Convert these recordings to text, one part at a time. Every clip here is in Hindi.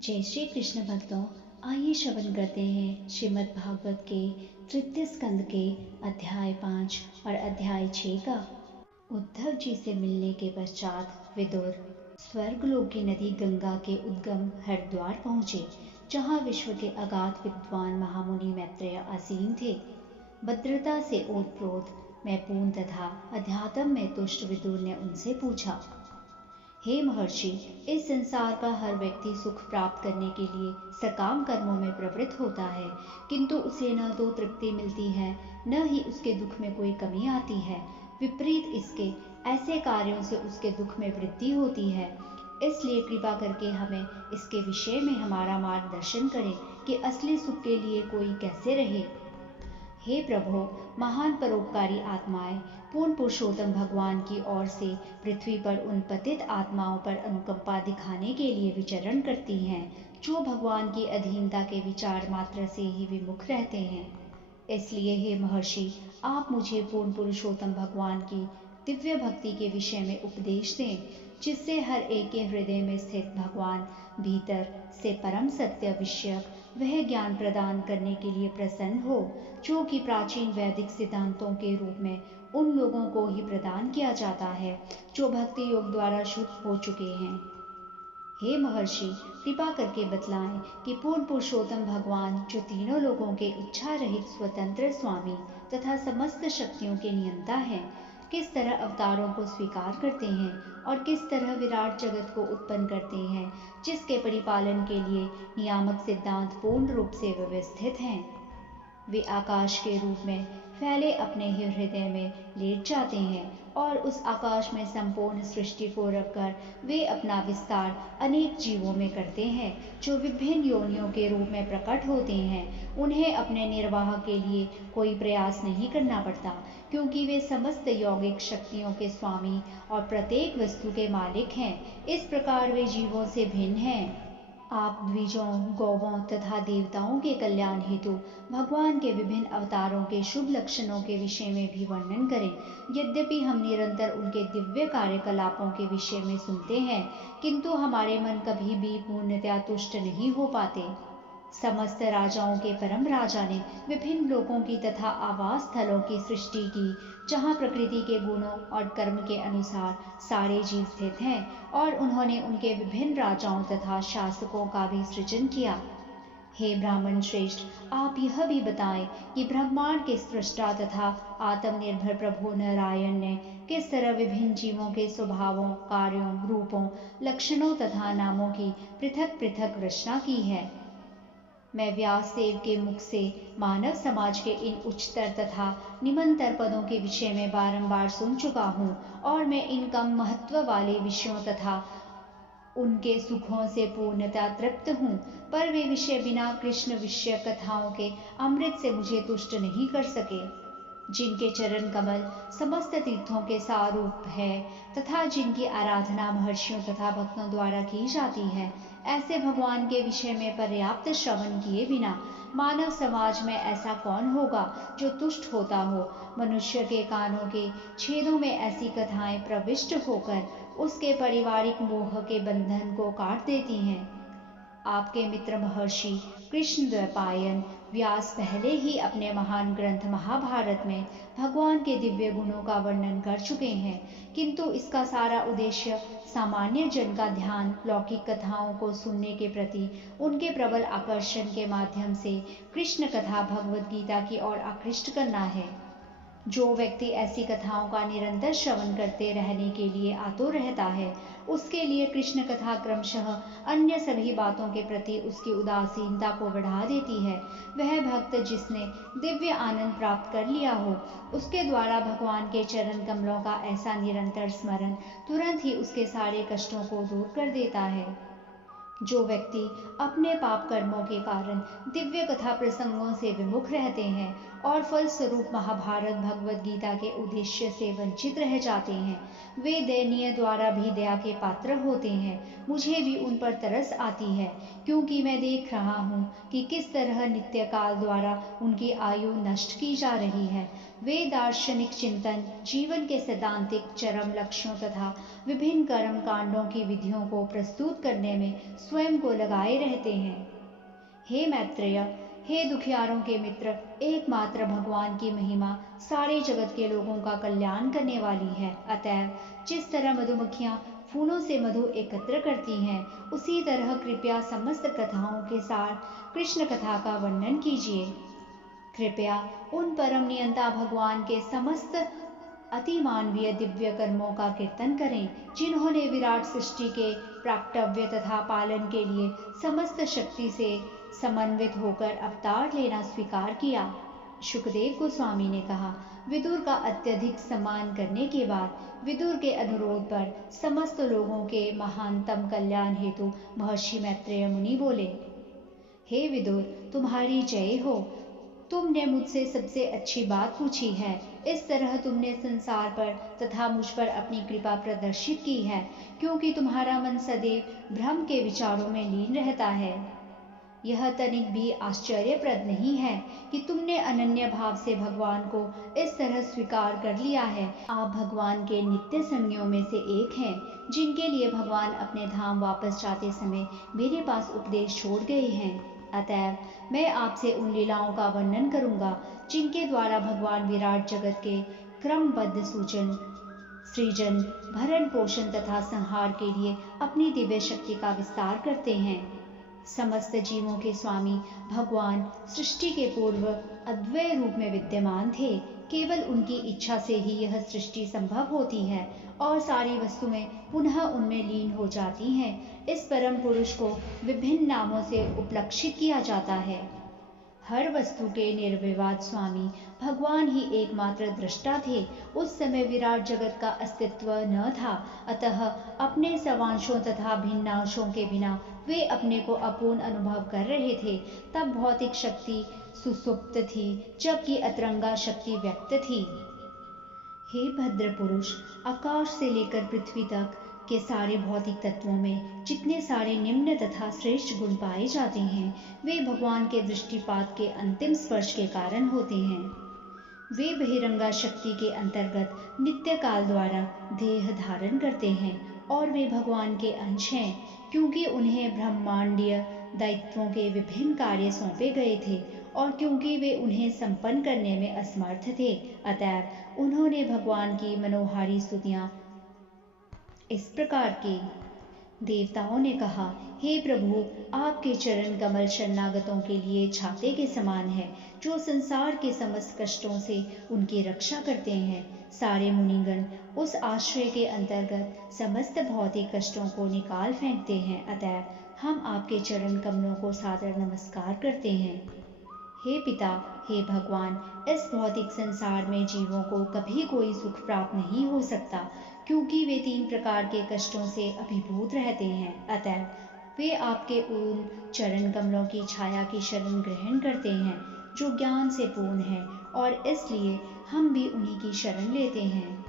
जय श्री कृष्ण भक्तों, आइए श्रवण करते हैं श्रीमद् भागवत के तृतीय स्कंद के अध्याय 5 और अध्याय 6 का। उद्धव जी से मिलने के पश्चात विदुर स्वर्गलोक की नदी गंगा के उद्गम हरिद्वार पहुँचे, जहाँ विश्व के अगाध विद्वान महामुनि मैत्रेय आसीन थे। भद्रता से ओतप्रोत में पूर्ण तथा अध्यात्म में तुष्ट विदुर ने उनसे पूछा, हे महर्षि, इस संसार का हर व्यक्ति सुख प्राप्त करने के लिए सकाम कर्मों में प्रवृत्त होता है, किंतु उसे न तो तृप्ति मिलती है, न ही उसके दुख में कोई कमी आती है। विपरीत इसके ऐसे कार्यों से उसके दुख में वृद्धि होती है। इसलिए कृपा करके हमें इसके विषय में हमारा मार्गदर्शन करें कि असली सुख के लिए कोई कैसे रहे। हे प्रभो, महान परोपकारी आत्माएं पूर्ण पुरुषोत्तम भगवान की ओर से पृथ्वी पर उन पतित आत्माओं पर अनुकंपा दिखाने के लिए विचरण करती हैं, जो भगवान की अधीनता के विचार मात्र से ही विमुख रहते हैं। इसलिए हे महर्षि, आप मुझे पूर्ण पुरुषोत्तम भगवान की दिव्य भक्ति के विषय में उपदेश दें, जिससे हर एक के हृदय में स्थित भगवान भीतर से परम सत्य विषयक वह ज्ञान प्रदान करने के लिए प्रसन्न हो, जो कि प्राचीन वैदिक सिद्धांतों के रूप में उन लोगों को ही प्रदान किया जाता है जो भक्ति योग द्वारा शुद्ध हो चुके हैं। हे महर्षि, कृपा करके बतलाएं कि पूर्ण पुरुषोत्तम भगवान, जो तीनों लोगों के इच्छा रहित स्वतंत्र स्वामी तथा समस्त शक्तियों के नियंता हैं, किस तरह अवतारों को स्वीकार करते हैं और किस तरह विराट जगत को उत्पन्न करते हैं, जिसके परिपालन के लिए नियामक सिद्धांत पूर्ण रूप से व्यवस्थित हैं। वे आकाश के रूप में फैले अपने ही हृदय में लेट जाते हैं और उस आकाश में संपूर्ण सृष्टि को रखकर वे अपना विस्तार अनेक जीवों में करते हैं, जो विभिन्न योनियों के रूप में प्रकट होते हैं। उन्हें अपने निर्वाह के लिए कोई प्रयास नहीं करना पड़ता, क्योंकि वे समस्त यौगिक शक्तियों के स्वामी और प्रत्येक वस्तु के मालिक हैं। इस प्रकार वे जीवों से भिन्न हैं। आप द्विजों, गौवों तथा देवताओं के कल्याण हेतु भगवान के विभिन्न अवतारों के शुभ लक्षणों के विषय में भी वर्णन करें। यद्यपि हम निरंतर उनके दिव्य कार्यकलापों के विषय में सुनते हैं, किंतु हमारे मन कभी भी पूर्णतया तुष्ट नहीं हो पाते। समस्त राजाओं के परम राजा ने विभिन्न लोकों की तथा आवास स्थलों की सृष्टि की, जहाँ प्रकृति के गुणों और कर्म के अनुसार सारे जीव स्थित हैं, और उन्होंने उनके विभिन्न राजाओं तथा शासकों का भी सृजन किया। हे ब्राह्मण श्रेष्ठ, आप यह भी बताएं कि ब्रह्मांड के सृष्टा तथा आत्मनिर्भर प्रभु नारायण ने किस तरह विभिन्न जीवों के स्वभावों, कार्यों, रूपों, लक्षणों तथा नामों की पृथक पृथक रचना की है। मैं व्यासदेव के मुख से मानव समाज के इन उच्चतर तथा निम्नतर पदों के विषय में बारंबार सुन चुका हूँ, और मैं इन कम महत्व वाले विषयों तथा उनके सुखों से पूर्णतः तृप्त हूँ, पर वे विषय बिना कृष्ण विषय कथाओं के अमृत से मुझे तुष्ट नहीं कर सके। जिनके चरण कमल समस्त तीर्थों के सारूप है तथा जिनकी आराधना महर्षियों तथा भक्तों द्वारा की जाती है, ऐसे भगवान के विषय में पर्याप्त श्रवण किए बिना मानव समाज में ऐसा कौन होगा जो तुष्ट होता हो। मनुष्य के कानों के छेदों में ऐसी कथाएं प्रविष्ट होकर उसके पारिवारिक मोह के बंधन को काट देती हैं। आपके मित्र महर्षि कृष्ण द्वैपायन व्यास पहले ही अपने महान ग्रंथ महाभारत में भगवान के दिव्य गुणों का वर्णन कर चुके हैं, किंतु इसका सारा उद्देश्य सामान्य जन का ध्यान लौकिक कथाओं को सुनने के प्रति उनके प्रबल आकर्षण के माध्यम से कृष्ण कथा भगवद गीता की ओर आकृष्ट करना है। जो व्यक्ति ऐसी कथाओं का निरंतर श्रवण करते रहने के लिए आतुर रहता है, उसके लिए कृष्ण कथा क्रमशः अन्य सभी बातों के प्रति उसकी उदासीनता को बढ़ा देती है। वह भक्त जिसने दिव्य आनंद प्राप्त कर लिया हो, उसके द्वारा भगवान के चरण कमलों का ऐसा निरंतर स्मरण तुरंत ही उसके सारे कष्टों को दूर कर देता है। जो व्यक्ति अपने पाप कर्मों के कारण दिव्य कथा प्रसंगों से विमुख रहते हैं और फलस्वरूप महाभारत भगवद गीता के उद्देश्य से वंचित रह जाते हैं, वे दयनीय द्वारा भी दया के पात्र होते हैं। मुझे भी उन पर तरस आती है, क्योंकि मैं देख रहा हूँ कि किस तरह नित्य काल द्वारा उनकी आयु नष्ट की जा रही है, वे दार्शनिक चिंतन, जीवन के सैद्धांतिक चरम लक्ष्यों तथा विभिन्न कर्म कांडों की विधियों को प्रस्तुत करने में स्वयं को लगाए रहते हैं। हे मैत्रेय, हे दुखियारों के मित्र, एकमात्र भगवान की महिमा सारे जगत के लोगों का कल्याण करने वाली है। अतएव जिस तरह मधुमक्खियां फूलों से मधु एकत्र करती हैं, उसी तरह कृपया समस्त कथाओं के सार कृष्ण कथा का वर्णन कीजिए। कृपया उन परम नियंता भगवान के समस्त अतिमानवीय दिव्य कर्मों का कीर्तन करें, जिन्होंने विराट सृष्टि के प्राकट्य तथा पालन के लिए समस्त शक्ति से समन्वित होकर अवतार लेना स्वीकार किया। शुकदेव गोस्वामी ने कहा, विदुर का अत्यधिक सम्मान करने के बाद विदुर के अनुरोध पर समस्त लोगों के महानतम कल्याण हेतु महर्षि मैत्रेय मुनि बोले, हे विदुर, तुम्हारी जय हो। तुमने मुझसे सबसे अच्छी बात पूछी है। इस तरह तुमने संसार पर तथा मुझ पर अपनी कृपा प्रदर्शित की है, क्योंकि तुम्हारा मन सदैव भ्रम के विचारों में लीन रहता है। यह तनिक भी आश्चर्यप्रद नहीं है कि तुमने अनन्य भाव से भगवान को इस तरह स्वीकार कर लिया है। आप भगवान के नित्य संगियों में से एक हैं, जिनके लिए भगवान अपने धाम वापस जाते समय मेरे पास उपदेश छोड़ गए हैं। अतएव मैं आपसे उन लीलाओं का वर्णन करूंगा, जिनके द्वारा भगवान विराट जगत के क्रमबद्ध सूजन, सृजन, भरण पोषण तथा संहार के लिए अपनी दिव्य शक्ति का विस्तार करते हैं। समस्त जीवों के स्वामी भगवान सृष्टि के पूर्व अद्वय रूप में विद्यमान थे। केवल उनकी इच्छा से ही यह सृष्टि संभव होती है और सारी वस्तुएं पुनः उनमें लीन हो जाती हैं। इस परम पुरुष को विभिन्न नामों से उपलक्षित किया जाता है। हर वस्तु के निर्विवाद स्वामी भगवान ही एकमात्र दृष्टा थे। उस समय विराट जगत का अस्तित्व न था, अतः अपने सवांशों तथा भिन्नांशों के बिना वे अपने को अपूर्ण अनुभव कर रहे थे। तब भौतिक शक्ति सुसुप्त थी, जबकि अतरंगा शक्ति व्यक्त थी। हे भद्र पुरुष, आकाश से लेकर पृथ्वी तक के सारे भौतिक तत्वों में जितने सारे निम्न तथा श्रेष्ठ गुण पाए जाते हैं, वे भगवान के दृष्टिपात के अंतिम स्पर्श के कारण होते हैं। वे बहिरंगा शक्ति के अंतर्गत नित्य काल द्वारा देह धारण करते हैं और वे भगवान के अंश हैं, क्योंकि उन्हें ब्रह्मांडीय दायित्वों के विभिन्न कार्य सौंपे गए थे और क्योंकि वे उन्हें संपन्न करने में असमर्थ थे। अतएव उन्होंने भगवान की मनोहारी स्तुतियां इस प्रकार की। देवताओं ने कहा, हे प्रभु, आपके चरण कमल शरणागतों के लिए छाते के समान है, जो संसार के समस्त कष्टों से उनकी रक्षा करते हैं। सारे मुनिगण उस आश्रय के अंतर्गत समस्त भौतिक कष्टों को निकाल फेंकते हैं। अतएव हम आपके चरण कमलों को सादर नमस्कार करते हैं। हे पिता, हे भगवान, इस भौतिक संसार में जीवों को कभी कोई सुख प्राप्त नहीं हो सकता, क्योंकि वे 3 प्रकार के कष्टों से अभिभूत रहते हैं। अतः वे आपके उन चरण कमलों की छाया की शरण ग्रहण करते हैं, जो ज्ञान से पूर्ण है, और इसलिए हम भी उन्हीं की शरण लेते हैं।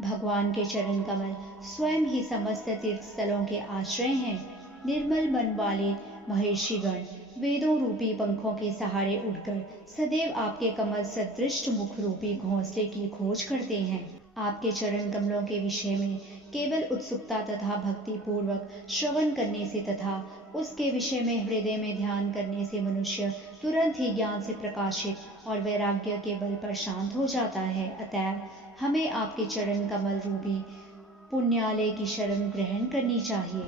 भगवान के चरण कमल स्वयं ही समस्त तीर्थ स्थलों के आश्रय हैं। निर्मल मन वाले महर्षिगण वेदों रूपी पंखों के सहारे उड़कर सदैव आपके कमल सदृश मुख रूपी घोंसले की खोज करते हैं। आपके चरण कमलों के विषय में केवल उत्सुकता तथा भक्ति पूर्वक श्रवण करने से तथा उसके विषय में हृदय में ध्यान करने से मनुष्य तुरंत ही ज्ञान से प्रकाशित और वैराग्य के बल पर शांत हो जाता है। अतएव हमें आपके चरण कमल रूपी पुण्यालय की शरण ग्रहण करनी चाहिए।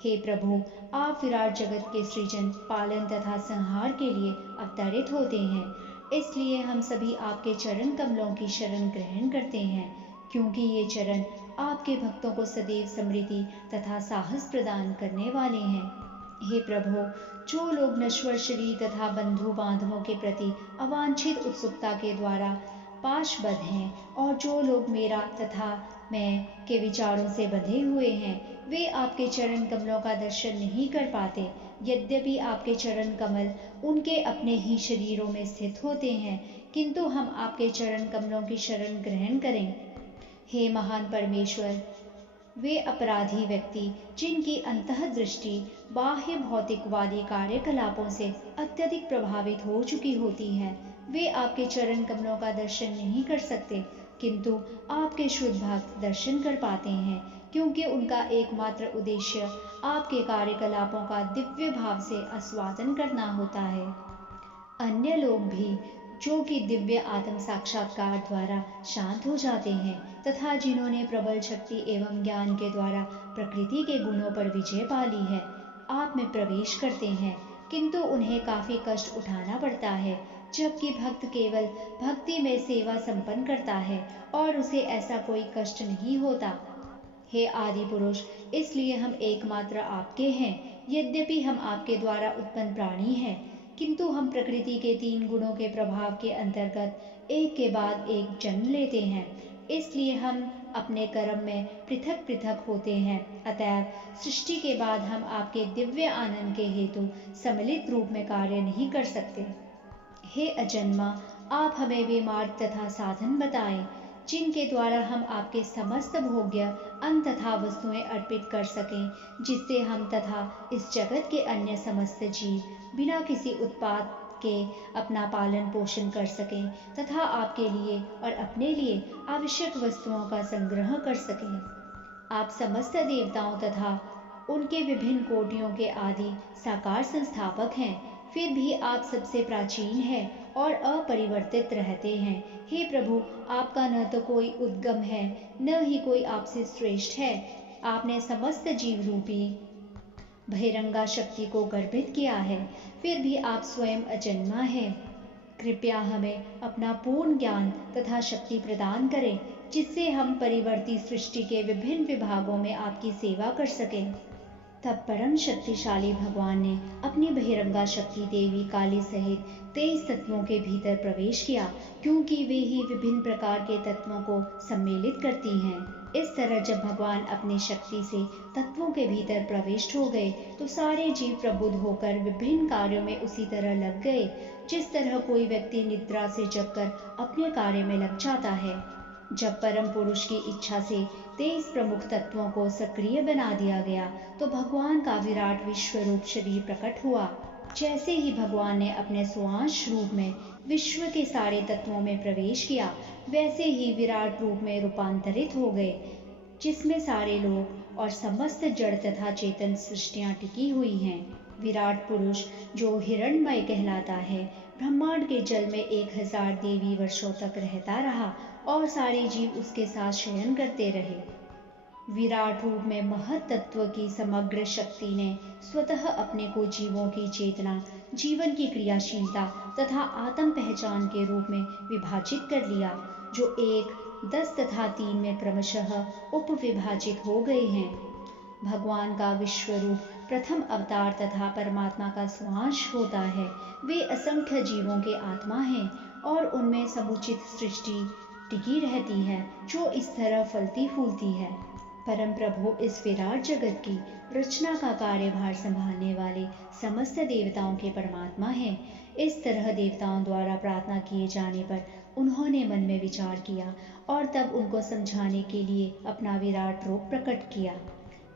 हे प्रभु, आप विराट जगत के सृजन, पालन तथा संहार के लिए अवतरित होते हैं, इसलिए हम सभी आपके चरण कमलों की शरण ग्रहण करते हैं, क्योंकि ये चरण आपके भक्तों को सदैव समृद्धि तथा साहस प्रदान करने वाले हैं। हे प्रभु, जो लोग नश्वर शरीर तथा बंधु बांधवों के प्रति अवांछित उत्सुकता के द्वारा पाशबद्ध हैं और जो लोग मेरा तथा मैं के विचारों से बंधे हुए हैं, वे आपके चरण कमलों का दर्शन नहीं कर पाते। यद्यपि आपके चरण कमल उनके अपने ही शरीरों में स्थित होते हैं, किंतु हम आपके चरण कमलों की शरण ग्रहण करें। हे महान परमेश्वर, वे अपराधी व्यक्ति जिनकी अंतःदृष्टि बाह्य भौतिकवादी कार्यकलापों से अत्यधिक प्रभावित हो चुकी होती है, वे आपके चरण कमलों का दर्शन नहीं कर सकते, किंतु आपके शुद्ध भक्त दर्शन कर पाते हैं, क्योंकि उनका एकमात्र उद्देश्य आपके कार्यकलापों का दिव्य भाव से आस्वादन करना होता है। अन्य लोग भी जो कि दिव्य आत्म साक्षात्कार द्वारा शांत हो जाते हैं तथा जिन्होंने प्रबल शक्ति एवं ज्ञान के द्वारा प्रकृति के गुणों पर विजय पा ली है, आप में प्रवेश करते हैं, किंतु उन्हें काफी कष्ट उठाना पड़ता है, जबकि भक्त केवल भक्ति में सेवा संपन्न करता है और उसे ऐसा कोई कष्ट नहीं होता। हे आदि पुरुष, इसलिए हम एकमात्र आपके हैं। यद्यपि हम आपके द्वारा उत्पन्न प्राणी हैं, किंतु हम प्रकृति के 3 गुणों के प्रभाव के अंतर्गत एक के बाद एक जन्म लेते हैं, इसलिए हम अपने कर्म में पृथक पृथक होते हैं। अतएव सृष्टि के बाद हम आपके दिव्य आनंद के हेतु सम्मिलित रूप में कार्य नहीं कर सकते। हे अजन्मा, आप हमें वे मार्ग तथा साधन बताएं जिनके द्वारा हम आपके समस्त भोग्य अन्न तथा वस्तुएं अर्पित कर सकें, जिससे हम तथा इस जगत के अन्य समस्त जीव बिना किसी उत्पात के अपना पालन पोषण कर सकें तथा आपके लिए और अपने लिए आवश्यक वस्तुओं का संग्रह कर सकें। आप समस्त देवताओं तथा उनके विभिन्न कोटियों के आदि साकार संस्थापक हैं, फिर भी आप सबसे प्राचीन हैं और अपरिवर्तित रहते हैं। हे प्रभु, आपका न तो कोई उद्गम है, न ही कोई आपसे श्रेष्ठ है। आपने समस्त जीव रूपी बहिरंगा शक्ति को गर्भित किया है, फिर भी आप स्वयं अजन्मा हैं। कृपया हमें अपना पूर्ण ज्ञान तथा शक्ति प्रदान करें, जिससे हम परिवर्ती सृष्टि के विभिन्न विभागों में आपकी सेवा कर सकें। तब परम शक्तिशाली भगवान ने अपनी बहिरंगा शक्ति देवी काली सहित 23 तत्वों के भीतर प्रवेश किया, क्योंकि वे ही विभिन्न प्रकार के तत्वों को सम्मिलित करती हैं। इस तरह जब भगवान अपनी शक्ति से तत्वों के भीतर प्रविष्ट हो गए, तो सारे जीव प्रबुद्ध होकर विभिन्न कार्यों में उसी तरह लग गए, जिस तरह कोई व्यक्ति निद्रा से जगकर अपने कार्य में लग जाता है। जब परम पुरुष की इच्छा से 23 प्रमुख तत्वों को सक्रिय बना दिया गया, तो भगवान का विराट विश्व रूप शरीर प्रकट हुआ। जैसे ही भगवान ने अपने स्वांश रूप में विश्व के सारे तत्वों में प्रवेश किया, वैसे ही विराट रूप में रूपांतरित हो गए, जिसमें सारे लोग और समस्त जड़ तथा चेतन सृष्टियां टिकी हुई हैं। विराट पुरुष जो हिरण्मय कहलाता है, ब्रह्मांड के जल में 1000 देवी वर्षों तक रहता रहा और सारे जीव उसके साथ शयन करते रहे। विराट रूप में महत तत्व की समग्र शक्ति ने स्वतः अपने को जीवों की चेतना, जीवन की क्रियाशीलता तथा आत्म पहचान के रूप में विभाजित कर लिया, जो 1, 10 तथा 3 में क्रमशः उपविभाजित हो गए हैं। भगवान का विश्व रूप प्रथम अवतार तथा परमात्मा का स्वांश होता है। वे असंख्य जीवों के आत्मा हैं और उनमें समुचित सृष्टि टिकी रहती है, जो इस तरह फलती फूलती है। परम प्रभु इस विराट जगत की रचना का कार्यभार संभालने वाले समस्त देवताओं के परमात्मा हैं। इस तरह देवताओं द्वारा प्रार्थना किए जाने पर उन्होंने मन में विचार किया और तब उनको समझाने के लिए अपना विराट रूप प्रकट किया।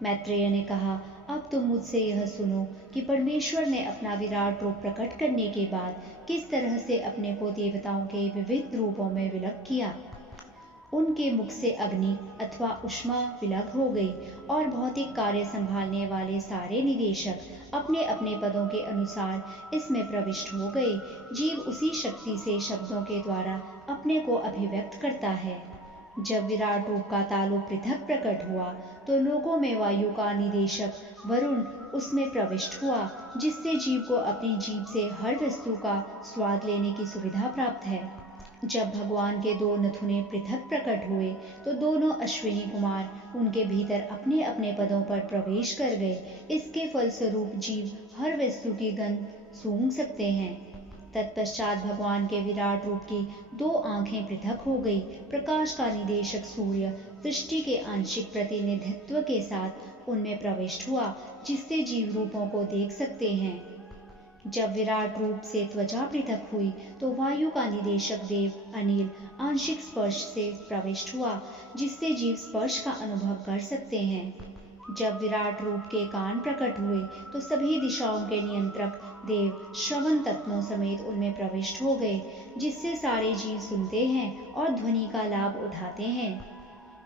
मैत्रेय ने कहा, अब तुम मुझसे यह सुनो कि परमेश्वर ने अपना विराट रूप प्रकट करने के बाद किस तरह से अपने को देवताओं के विविध रूपों में विलग किया। उनके मुख से अग्नि अथवा उष्मा विलग हो गई और भौतिक कार्य संभालने वाले सारे निदेशक अपने अपने पदों के अनुसार इसमें प्रविष्ट हो गए। जीव उसी शक्ति से शब्दों के द्वारा अपने को अभिव्यक्त करता है। जब विराट रूप का तालु पृथक प्रकट हुआ, तो लोकों में वायु का निदेशक वरुण उसमें प्रविष्ट हुआ, जिससे जीव को अपनी जीभ से हर वस्तु का स्वाद लेने की सुविधा प्राप्त है। जब भगवान के 2 नथुने पृथक प्रकट हुए, तो दोनों अश्विनी कुमार उनके भीतर अपने अपने पदों पर प्रवेश कर गए। इसके फलस्वरूप जीव हर वस्तु की गंध सूंघ सकते हैं। तत्पश्चात भगवान के विराट रूप की 2 आंखें पृथक हो गई। प्रकाश का निदेशक सूर्य सृष्टि के आंशिक प्रतिनिधित्व के साथ उनमें प्रविष्ट हुआ, जिससे जीव रूपों को देख सकते हैं। जब विराट रूप से त्वचा पृथक हुई, तो वायु का निदेशक देव अनिल आंशिक स्पर्श से प्रविष्ट हुआ, जिससे जीव स्पर्श का अनुभव कर सकते हैं। जब विराट रूप के कान प्रकट हुए तो सभी दिशाओं के नियंत्रक देव श्रवण तत्वों समेत उनमें प्रविष्ट हो गए, जिससे सारे जीव सुनते हैं और ध्वनि का लाभ उठाते हैं।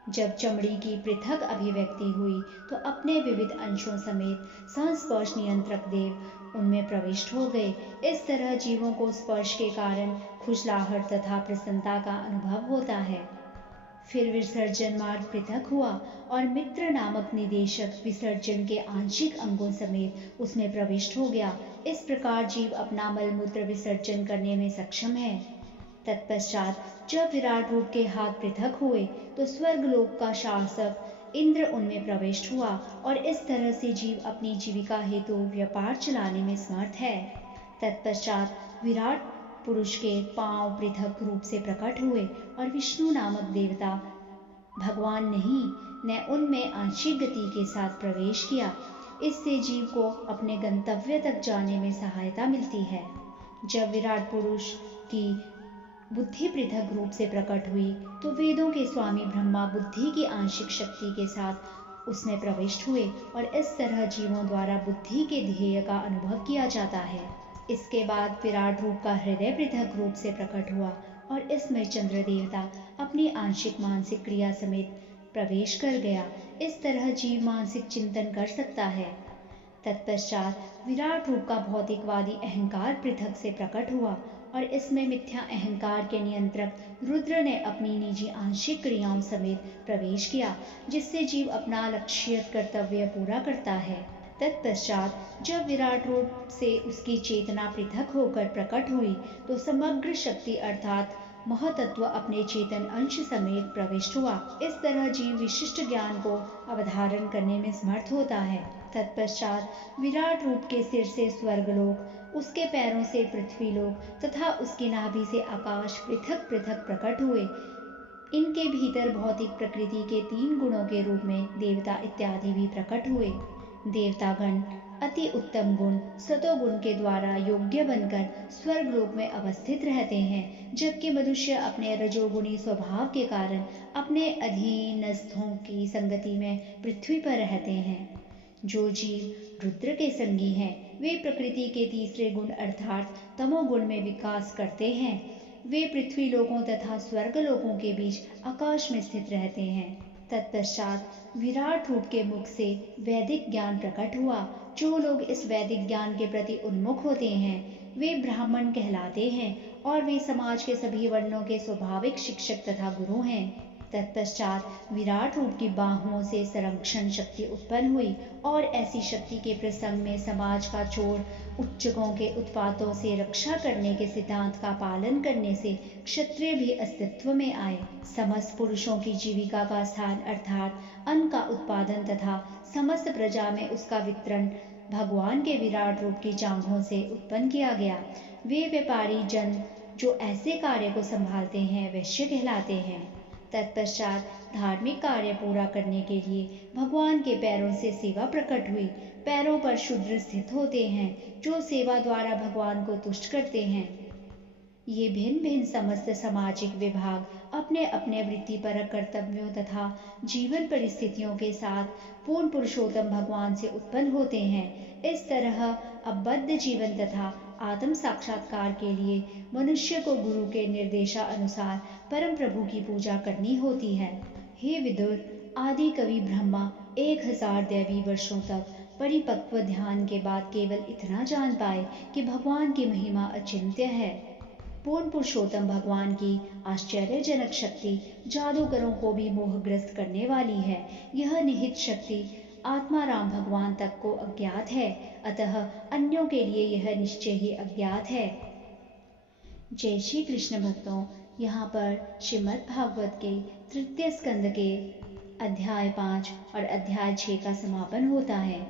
जब चमड़ी की पृथक अभिव्यक्ति हुई तो अपने विविध अंशों समेत संस्पर्श नियंत्रक देव उनमें प्रविष्ट हो गए। इस तरह जीवों को स्पर्श के कारण खुजलाहट तथा प्रसन्नता का अनुभव होता है। फिर विसर्जन मार्ग पृथक हुआ और मित्र नामक निदेशक विसर्जन के आंशिक अंगों समेत उसमें प्रविष्ट हो गया। इस प्रकार जीव अपना मलमूत्र विसर्जन करने में सक्षम है। तत्पश्चात जब विराट रूप के हाथ पृथक हुए तो स्वर्गलोक का शासक इंद्र उनमें प्रविष्ट हुआ और इस तरह से जीव अपनी जीविका हेतु व्यापार चलाने में समर्थ है। तत्पश्चात विराट पुरुष के पांव पृथक रूप से प्रकट हुए और विष्णु नामक देवता भगवान नहीं ने उनमें आंशिक गति के साथ प्रवेश किया। इससे जीव को अपने गंतव्य तक जाने में सहायता मिलती है। जब विराट पुरुष की बुद्धि पृथक रूप से प्रकट हुई तो वेदों के स्वामी ब्रह्मा बुद्धि की आंशिक शक्ति के साथ उसमें प्रविष्ट हुए और इस तरह जीवों द्वारा बुद्धि के ध्येय का अनुभव किया जाता है। इसके बाद विराट रूप का हृदय पृथक रूप से प्रकट हुआ और इसमें चंद्र देवता अपनी आंशिक मानसिक क्रिया समेत प्रवेश कर गया। इस तरह जीव मानसिक चिंतन कर सकता है। तत्पश्चात विराट रूप का भौतिकवादी अहंकार पृथक से प्रकट हुआ और इसमें मिथ्या अहंकार के नियंत्रक रुद्र ने अपनी निजी आंशिक क्रियाओं समेत प्रवेश किया, जिससे जीव अपना लक्ष्य कर्तव्य पूरा करता है। तत्पश्चात जब विराट रूप से उसकी चेतना पृथक होकर प्रकट हुई तो समग्र शक्ति अर्थात महतत्व अपने चेतन अंश समेत प्रविष्ट हुआ। इस तरह जीव विशिष्ट ज्ञान को अवधारण करने में समर्थ होता है। तत्पश्चात विराट रूप के सिर से स्वर्गलोक, उसके पैरों से पृथ्वीलोक तथा उसकी नाभि से आकाश पृथक पृथक प्रकट हुए। इनके भीतर भौतिक प्रकृति के 3 गुणों के रूप में देवता इत्यादि भी प्रकट हुए। देवतागण अति उत्तम गुण सतोगुण के द्वारा योग्य बनकर स्वर्गलोक में अवस्थित रहते हैं, जबकि मनुष्य अपने रजोगुणी स्वभाव के कारण अपने अधीनस्थों की संगति में पृथ्वी पर रहते हैं। जो जीव रुद्र के संगी हैं वे प्रकृति के तीसरे गुण अर्थात तमोगुण में विकास करते हैं। वे पृथ्वी लोकों तथा स्वर्ग लोकों के बीच आकाश में स्थित रहते हैं। तत्पश्चात विराट रूप के मुख से वैदिक ज्ञान प्रकट हुआ। जो लोग इस वैदिक ज्ञान के प्रति उन्मुख होते हैं वे ब्राह्मण कहलाते हैं और वे समाज के सभी वर्णों के स्वाभाविक शिक्षक तथा गुरु हैं। तत्पश्चात विराट रूप की बाहुओं से संरक्षण शक्ति उत्पन्न हुई और ऐसी शक्ति के प्रसंग में समाज का चोर उच्चकों के उत्पातों से रक्षा करने के सिद्धांत का पालन करने से क्षत्रिय भी अस्तित्व में आए। समस्त पुरुषों की जीविका का स्थान अर्थात अन्न का उत्पादन तथा समस्त प्रजा में उसका वितरण भगवान के विराट रूप की जांघों से उत्पन्न किया गया। वे व्यापारी जन जो ऐसे कार्य को संभालते हैं वैश्य कहलाते हैं। तत्पश्चात धार्मिक कार्य पूरा करने के लिए भगवान के पैरों से सेवा प्रकट हुई। पैरों पर शूद्र स्थित होते हैं जो सेवा द्वारा भगवान को तुष्ट करते हैं। ये भिन्न भिन्न समस्त सामाजिक विभाग अपने अपने वृत्तिपरक कर्तव्यों तथा जीवन परिस्थितियों के साथ पूर्ण पुरुषोत्तम भगवान से उत्पन्न होते हैं। इस तरह अबद्ध जीवन तथा आत्म साक्षात्कार के लिए मनुष्य को गुरु के निर्देशानुसार परम प्रभु की पूजा करनी होती है। हे विदुर, आदि कवि ब्रह्मा 1000 दैवी वर्षों तक परिपक्व ध्यान के बाद केवल इतना जान पाए कि भगवान की महिमा अचिंत्य है। पूर्ण पुरुषोत्तम भगवान की आश्चर्यजनक शक्ति जादूगरों को भी मोहग्रस्त करने वाली है। यह निहित शक्ति आत्माराम भगवान तक को अज्ञात है, अतः अन्यों के लिए यह निश्चय ही अज्ञात है। जय श्री कृष्ण भक्तों, यहाँ पर श्रीमद् भागवत के तृतीय स्कंद के अध्याय 5 और अध्याय 6 का समापन होता है।